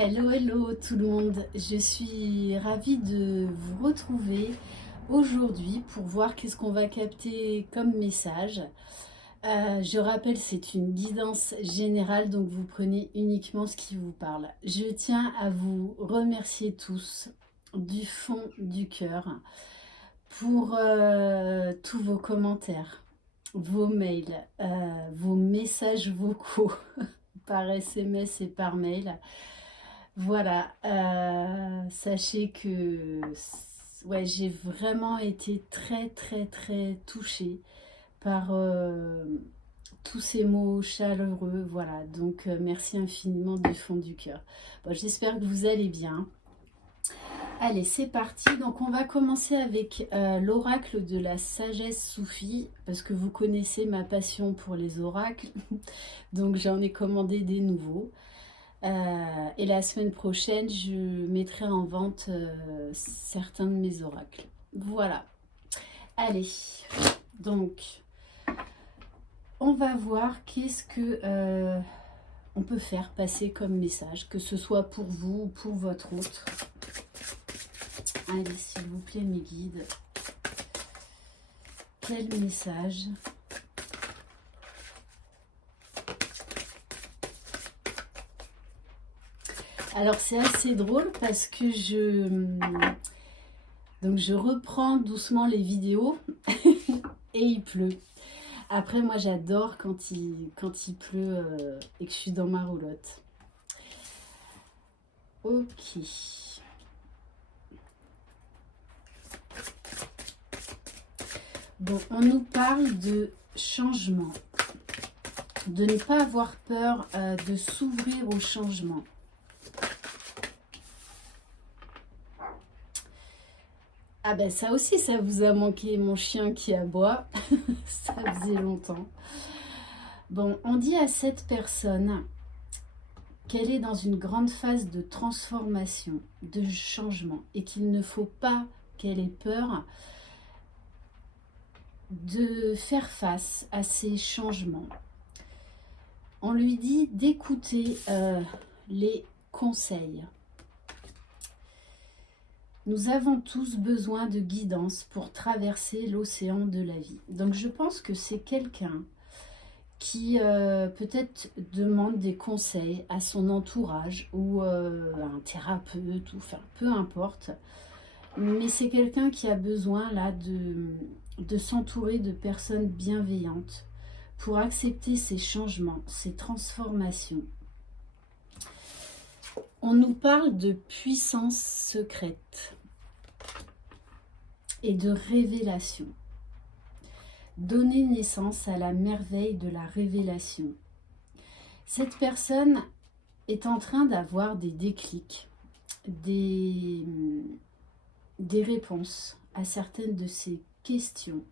Hello, hello tout le monde. Je suis ravie de vous retrouver aujourd'hui pour voir qu'est-ce qu'on va capter comme message. Je rappelle, c'est une guidance générale, donc vous prenez uniquement ce qui vous parle. Je tiens à vous remercier tous du fond du cœur pour tous vos commentaires, vos mails, vos messages vocaux par SMS et par mail. Voilà, sachez que ouais, j'ai vraiment été très très très touchée par tous ces mots chaleureux. Voilà, donc merci infiniment du fond du cœur. Bon, j'espère que vous allez bien. Allez, c'est parti. Donc on va commencer avec l'oracle de la sagesse soufie, parce que vous connaissez ma passion pour les oracles. Donc j'en ai commandé des nouveaux. Et la semaine prochaine, je mettrai en vente certains de mes oracles. Voilà. Allez, donc, on va voir qu'est-ce que on peut faire passer comme message, que ce soit pour vous ou pour votre autre. Allez, s'il vous plaît, mes guides. Quel message ? Alors c'est assez drôle parce que je reprends doucement les vidéos et il pleut. Après moi j'adore quand il pleut et que je suis dans ma roulotte. Ok. Bon, on nous parle de changement, de ne pas avoir peur de s'ouvrir au changement. Ah ben ça aussi, ça vous a manqué, mon chien qui aboie. Ça faisait longtemps. Bon, on dit à cette personne qu'elle est dans une grande phase de transformation, de changement, et qu'il ne faut pas qu'elle ait peur de faire face à ces changements. On lui dit d'écouter les conseils. Nous avons tous besoin de guidance pour traverser l'océan de la vie. Donc je pense que c'est quelqu'un qui peut-être demande des conseils à son entourage ou à un thérapeute, ou enfin peu importe. Mais c'est quelqu'un qui a besoin là de s'entourer de personnes bienveillantes pour accepter ces changements, ces transformations. On nous parle de puissance secrète et de révélation. Donner naissance à la merveille de la révélation. Cette personne est en train d'avoir des déclics, des réponses à certaines de ces questions.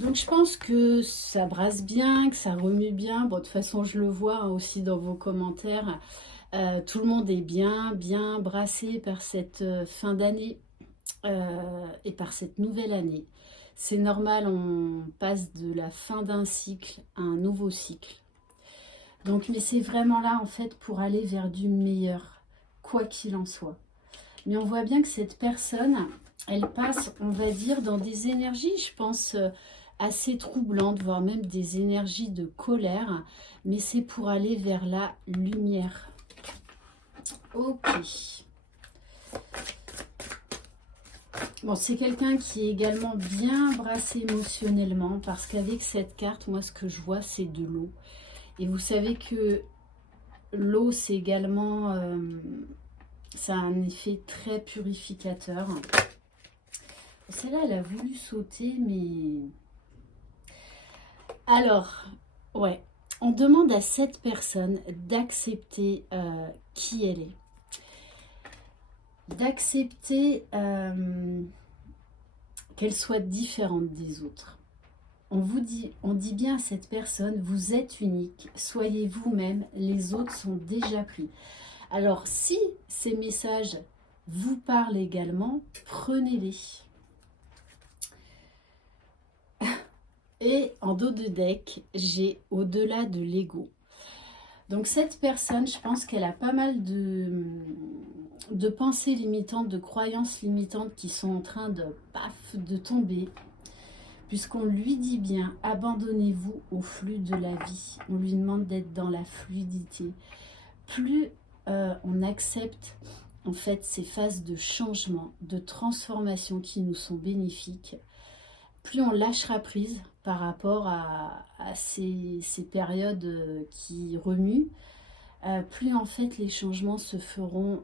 Donc je pense que ça brasse bien, que ça remue bien. Bon, de toute façon, je le vois aussi dans vos commentaires. Tout le monde est bien brassé par cette fin d'année et par cette nouvelle année. C'est normal, on passe de la fin d'un cycle à un nouveau cycle. Donc, mais c'est vraiment là, en fait, pour aller vers du meilleur, quoi qu'il en soit. Mais on voit bien que cette personne, elle passe, on va dire, dans des énergies, je pense, assez troublantes, voire même des énergies de colère. Mais c'est pour aller vers la lumière. Ok. Bon, c'est quelqu'un qui est également bien brassé émotionnellement parce qu'avec cette carte, moi, ce que je vois, c'est de l'eau. Et vous savez que l'eau, c'est également... ça a un effet très purificateur. Celle-là, elle a voulu sauter, mais... Alors, ouais. On demande à cette personne d'accepter qui elle est. D'accepter qu'elle soit différente des autres. On dit bien à cette personne, vous êtes unique, soyez vous-même, les autres sont déjà pris. Alors si ces messages vous parlent également, prenez-les. Et en dos de deck, j'ai au-delà de l'ego. Donc cette personne, je pense qu'elle a pas mal de pensées limitantes, de croyances limitantes qui sont en train de, paf, de tomber. Puisqu'on lui dit bien, abandonnez-vous au flux de la vie. On lui demande d'être dans la fluidité. Plus on accepte en fait ces phases de changement, de transformation qui nous sont bénéfiques, plus on lâchera prise par rapport à ces périodes qui remuent, plus en fait les changements se feront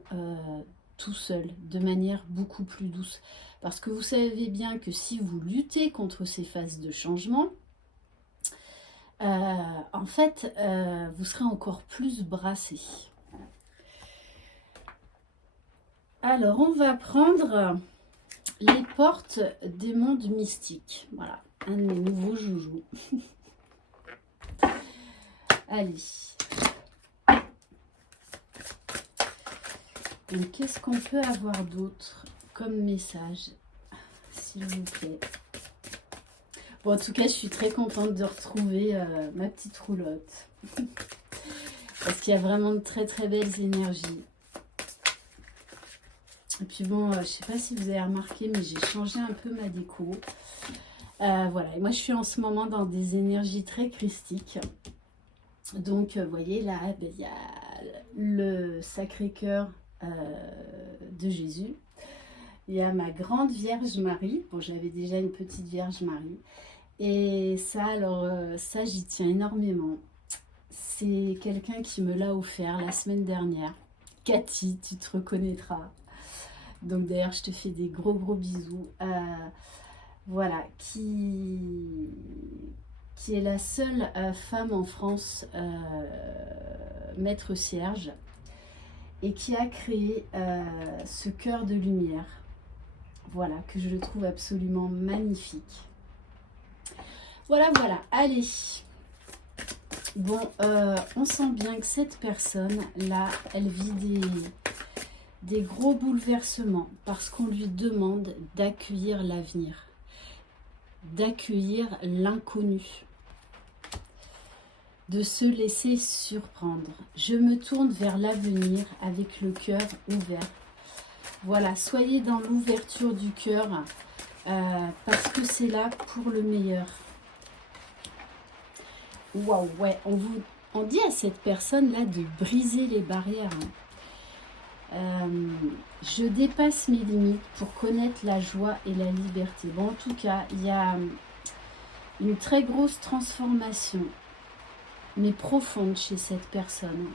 tout seuls, de manière beaucoup plus douce. Parce que vous savez bien que si vous luttez contre ces phases de changement, en fait, vous serez encore plus brassé. Alors, on va prendre les portes des mondes mystiques. Voilà, un de mes nouveaux joujoux. Allez. Donc, qu'est-ce qu'on peut avoir d'autre comme message, s'il vous plaît? Bon, en tout cas, je suis très contente de retrouver ma petite roulotte. Parce qu'il y a vraiment de très très belles énergies. Et puis bon, je ne sais pas si vous avez remarqué, mais j'ai changé un peu ma déco. Voilà, et moi je suis en ce moment dans des énergies très christiques. Donc, vous voyez, là, ben, il y a le Sacré-Cœur de Jésus. Il y a ma grande Vierge Marie. Bon, j'avais déjà une petite Vierge Marie. Et ça, alors, ça, j'y tiens énormément. C'est quelqu'un qui me l'a offert la semaine dernière. Cathy, tu te reconnaîtras. Donc d'ailleurs, je te fais des gros bisous. Voilà, qui est la seule femme en France maître cierge et qui a créé ce cœur de lumière. Voilà, que je le trouve absolument magnifique. Voilà, allez. Bon, on sent bien que cette personne-là, elle vit des gros bouleversements parce qu'on lui demande d'accueillir l'avenir, d'accueillir l'inconnu, de se laisser surprendre. Je me tourne vers l'avenir avec le cœur ouvert. Voilà, soyez dans l'ouverture du cœur parce que c'est là pour le meilleur. Waouh, ouais, on dit à cette personne-là de briser les barrières. Je dépasse mes limites pour connaître la joie et la liberté. Bon, en tout cas, il y a une très grosse transformation, mais profonde chez cette personne.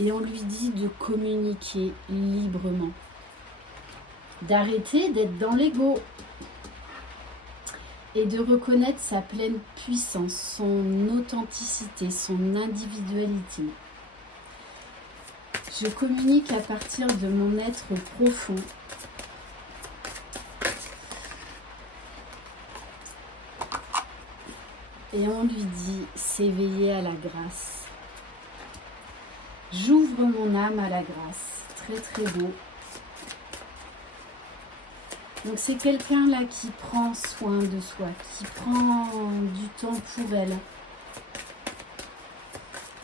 Et on lui dit de communiquer librement, d'arrêter d'être dans l'ego et de reconnaître sa pleine puissance, son authenticité, son individualité. Je communique à partir de mon être profond. Et on lui dit s'éveiller à la grâce. J'ouvre mon âme à la grâce. Très très beau. Donc c'est quelqu'un là qui prend soin de soi, qui prend du temps pour elle.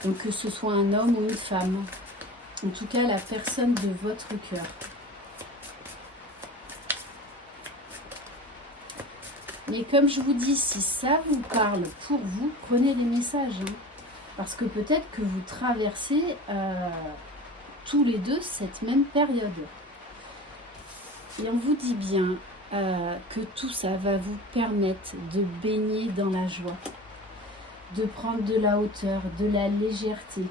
Donc que ce soit un homme ou une femme. En tout cas, la personne de votre cœur. Mais comme je vous dis, si ça vous parle pour vous, prenez les messages. Parce que peut-être que vous traversez tous les deux cette même période. Et on vous dit bien que tout ça va vous permettre de baigner dans la joie, de prendre de la hauteur, de la légèreté,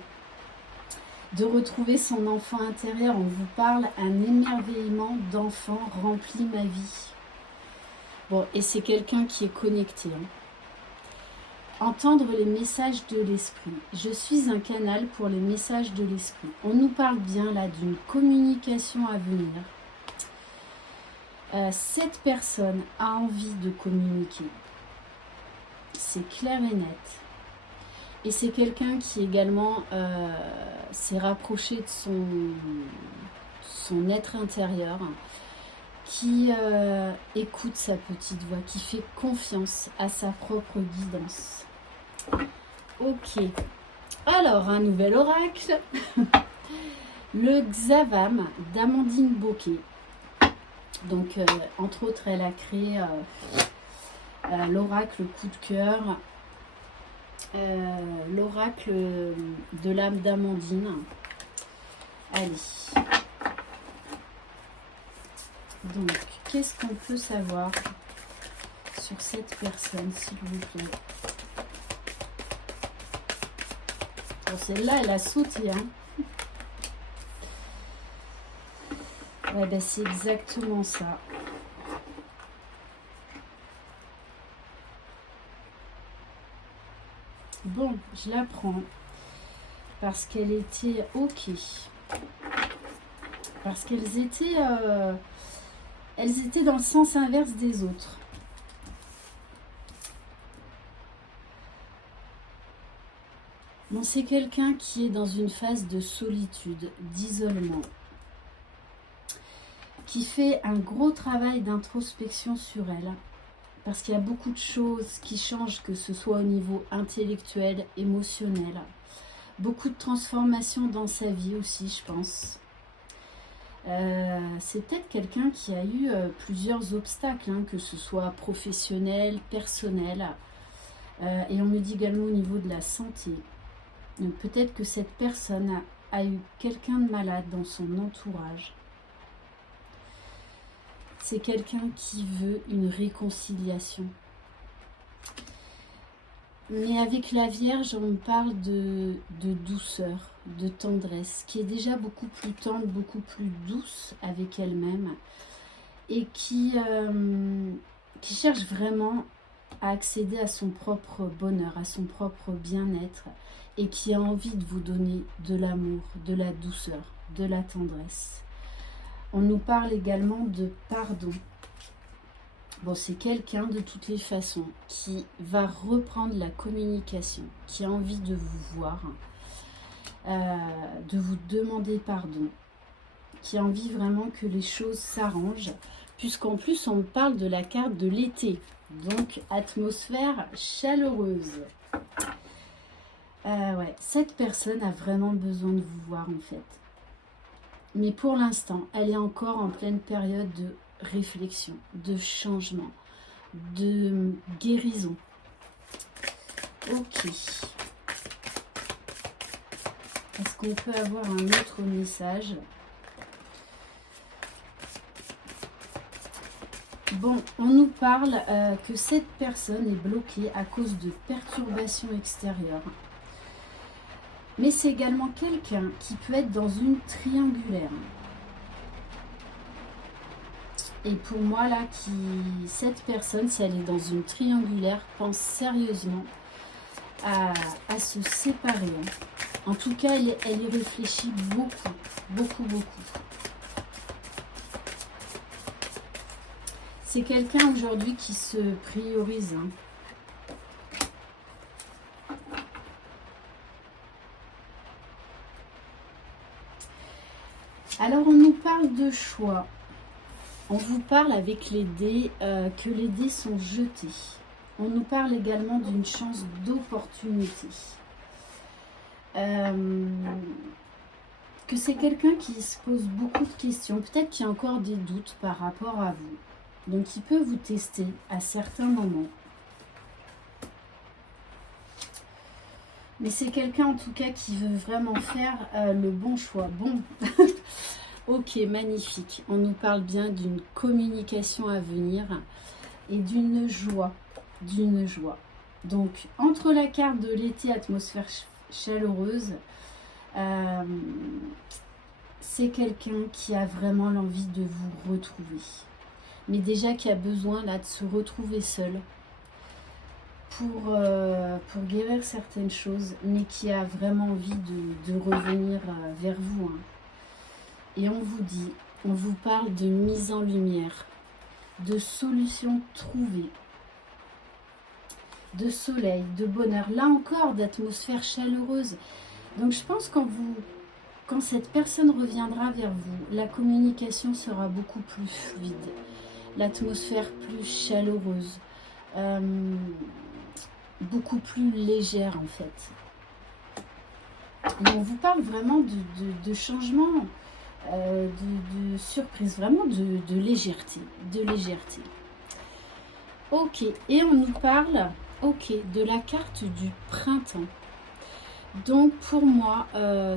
de retrouver son enfant intérieur. On vous parle un émerveillement d'enfant remplit ma vie. Bon, et c'est quelqu'un qui est connecté. Entendre les messages de l'esprit. Je suis un canal pour les messages de l'esprit. On nous parle bien là d'une communication à venir. Cette personne a envie de communiquer. C'est clair et net. Et c'est quelqu'un qui également s'est rapproché de son être intérieur, qui écoute sa petite voix, qui fait confiance à sa propre guidance. Ok. Alors, un nouvel oracle. Le Xavam d'Amandine Bocquet. Donc, entre autres, elle a créé l'oracle coup de cœur, l'oracle de l'âme d'Amandine. Allez. Donc, qu'est-ce qu'on peut savoir sur cette personne, s'il vous plaît? Bon, celle-là, elle a sauté, hein. Ouais, ben, c'est exactement ça. Bon, je la prends parce qu'elle était ok. Parce qu'elles étaient dans le sens inverse des autres. Bon, c'est quelqu'un qui est dans une phase de solitude, d'isolement, qui fait un gros travail d'introspection sur elle, parce qu'il y a beaucoup de choses qui changent, que ce soit au niveau intellectuel, émotionnel, beaucoup de transformations dans sa vie aussi, je pense. C'est peut-être quelqu'un qui a eu plusieurs obstacles, hein, que ce soit professionnel, personnel, et on me dit également au niveau de la santé. Donc peut-être que cette personne a eu quelqu'un de malade dans son entourage. C'est quelqu'un qui veut une réconciliation. Mais avec la Vierge, on parle de douceur, de tendresse, qui est déjà beaucoup plus tendre, beaucoup plus douce avec elle-même, et qui cherche vraiment à accéder à son propre bonheur, à son propre bien-être, et qui a envie de vous donner de l'amour, de la douceur, de la tendresse. On nous parle également de pardon. Bon, c'est quelqu'un de toutes les façons qui va reprendre la communication, qui a envie de vous voir, de vous demander pardon, qui a envie vraiment que les choses s'arrangent, puisqu'en plus on parle de la carte de l'été, donc atmosphère chaleureuse. Ouais, cette personne a vraiment besoin de vous voir en fait. Mais pour l'instant, elle est encore en pleine période de réflexion, de changement, de guérison. Ok. Est-ce qu'on peut avoir un autre message? Bon, on nous parle que cette personne est bloquée à cause de perturbations extérieures. Mais c'est également quelqu'un qui peut être dans une triangulaire. Et pour moi, là, cette personne, si elle est dans une triangulaire, pense sérieusement à se séparer. En tout cas, elle y réfléchit beaucoup, beaucoup, beaucoup. C'est quelqu'un aujourd'hui qui se priorise. Alors, on nous parle de choix. On vous parle avec les dés, que les dés sont jetés. On nous parle également d'une chance d'opportunité. Que c'est quelqu'un qui se pose beaucoup de questions. Peut-être qu'il y a encore des doutes par rapport à vous. Donc, il peut vous tester à certains moments. Mais c'est quelqu'un en tout cas qui veut vraiment faire le bon choix. Bon, ok, magnifique. On nous parle bien d'une communication à venir et d'une joie. D'une joie. Donc, entre la carte de l'été, atmosphère chaleureuse, c'est quelqu'un qui a vraiment l'envie de vous retrouver. Mais déjà qui a besoin là de se retrouver seul. Pour guérir certaines choses, mais qui a vraiment envie de revenir vers vous. Hein. Et on vous dit, on vous parle de mise en lumière, de solutions trouvées, de soleil, de bonheur, là encore d'atmosphère chaleureuse. Donc je pense quand cette personne reviendra vers vous, la communication sera beaucoup plus fluide, l'atmosphère plus chaleureuse. Beaucoup plus légère en fait. Et on vous parle vraiment de changement, de surprise, vraiment de légèreté, de légèreté. Ok, et on nous parle, ok, de la carte du printemps. Donc pour moi,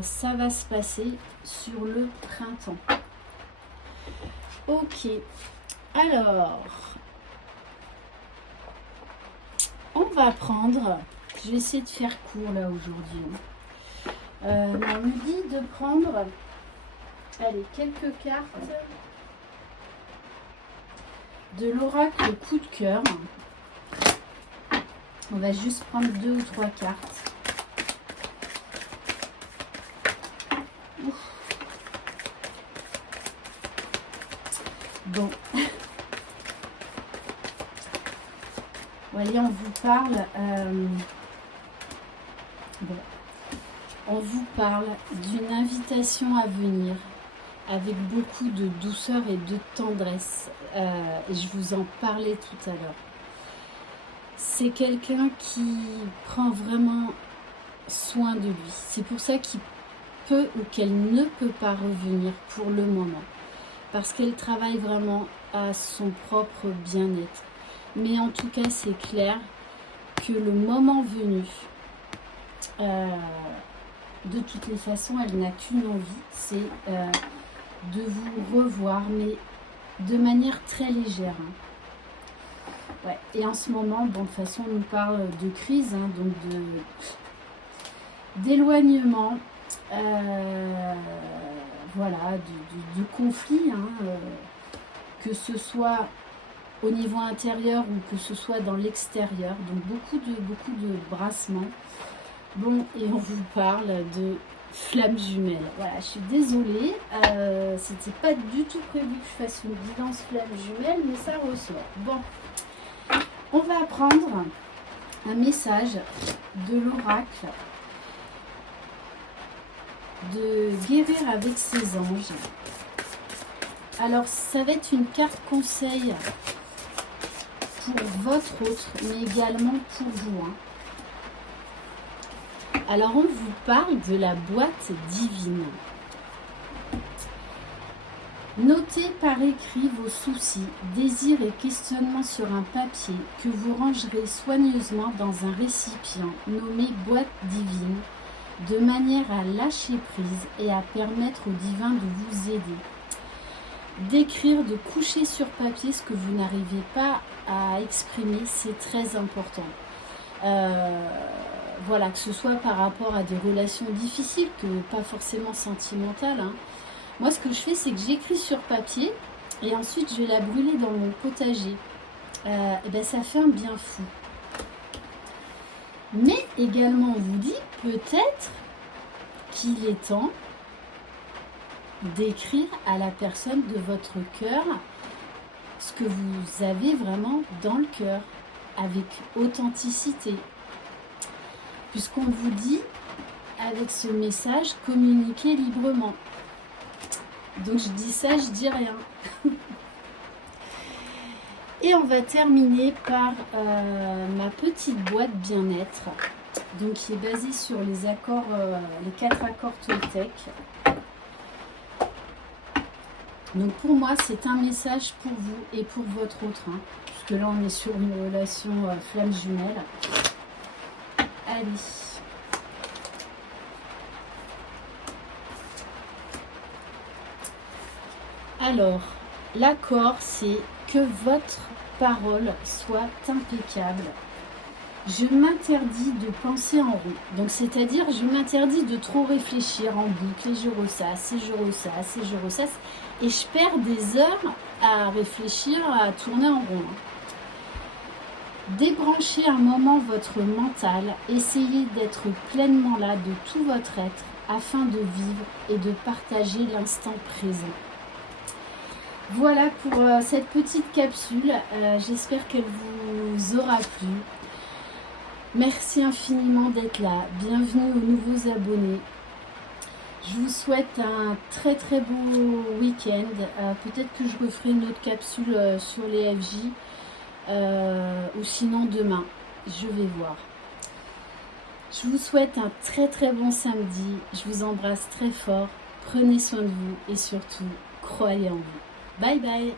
ça va se passer sur le printemps. Ok, alors, on va prendre, je vais essayer de faire court là aujourd'hui. On me dit de prendre, allez, quelques cartes de l'oracle coup de cœur. On va juste prendre 2 ou 3 cartes. Ouf. Bon. Voyez, on vous parle. Bon. On vous parle d'une invitation à venir avec beaucoup de douceur et de tendresse. Et je vous en parlais tout à l'heure. C'est quelqu'un qui prend vraiment soin de lui. C'est pour ça qu'il peut ou qu'elle ne peut pas revenir pour le moment. Parce qu'elle travaille vraiment à son propre bien-être. Mais en tout cas, c'est clair que le moment venu, de toutes les façons, elle n'a qu'une envie, c'est de vous revoir, mais de manière très légère. Ouais. Et en ce moment, bon, de toute façon, on nous parle de crise, donc d'éloignement, voilà, de conflit, que ce soit au niveau intérieur ou que ce soit dans l'extérieur. Donc beaucoup de brassements. Bon, et on vous parle de flammes jumelles. Voilà, je suis désolée, c'était pas du tout prévu que je fasse une guidance flammes jumelles, mais ça ressort. Bon, on va prendre un message de l'oracle de guérir avec ses anges. Alors, ça va être une carte conseil pour votre autre, mais également pour vous. Alors, on vous parle de la boîte divine. Notez par écrit vos soucis, désirs et questionnements sur un papier que vous rangerez soigneusement dans un récipient nommé boîte divine, de manière à lâcher prise et à permettre au divin de vous aider. D'écrire, de coucher sur papier ce que vous n'arrivez pas à exprimer, c'est très important. Voilà, que ce soit par rapport à des relations difficiles, que pas forcément sentimentales. Moi, ce que je fais, c'est que j'écris sur papier et ensuite je vais la brûler dans mon potager. Et ben, ça fait un bien fou. Mais également, on vous dit peut-être qu'il est temps d'écrire à la personne de votre cœur ce que vous avez vraiment dans le cœur, avec authenticité. Puisqu'on vous dit, avec ce message, communiquez librement. Donc je dis ça, je dis rien. Et on va terminer par ma petite boîte bien-être, donc qui est basée sur les accords, les 4 accords Toltec. Donc pour moi, c'est un message pour vous et pour votre autre, puisque là on est sur une relation flamme jumelle. Allez. Alors, l'accord, c'est que votre parole soit impeccable. Je m'interdis de penser en rond. Donc, c'est-à-dire, je m'interdis de trop réfléchir en boucle. Et je ressasse, et je ressasse, et je ressasse. Et je perds des heures à réfléchir, à tourner en rond. Débranchez un moment votre mental. Essayez d'être pleinement là de tout votre être afin de vivre et de partager l'instant présent. Voilà pour cette petite capsule. J'espère qu'elle vous aura plu. Merci infiniment d'être là. Bienvenue aux nouveaux abonnés. Je vous souhaite un très très beau week-end. Peut-être que je referai une autre capsule sur les FJ ou sinon demain. Je vais voir. Je vous souhaite un très très bon samedi. Je vous embrasse très fort. Prenez soin de vous et surtout, croyez en vous. Bye bye.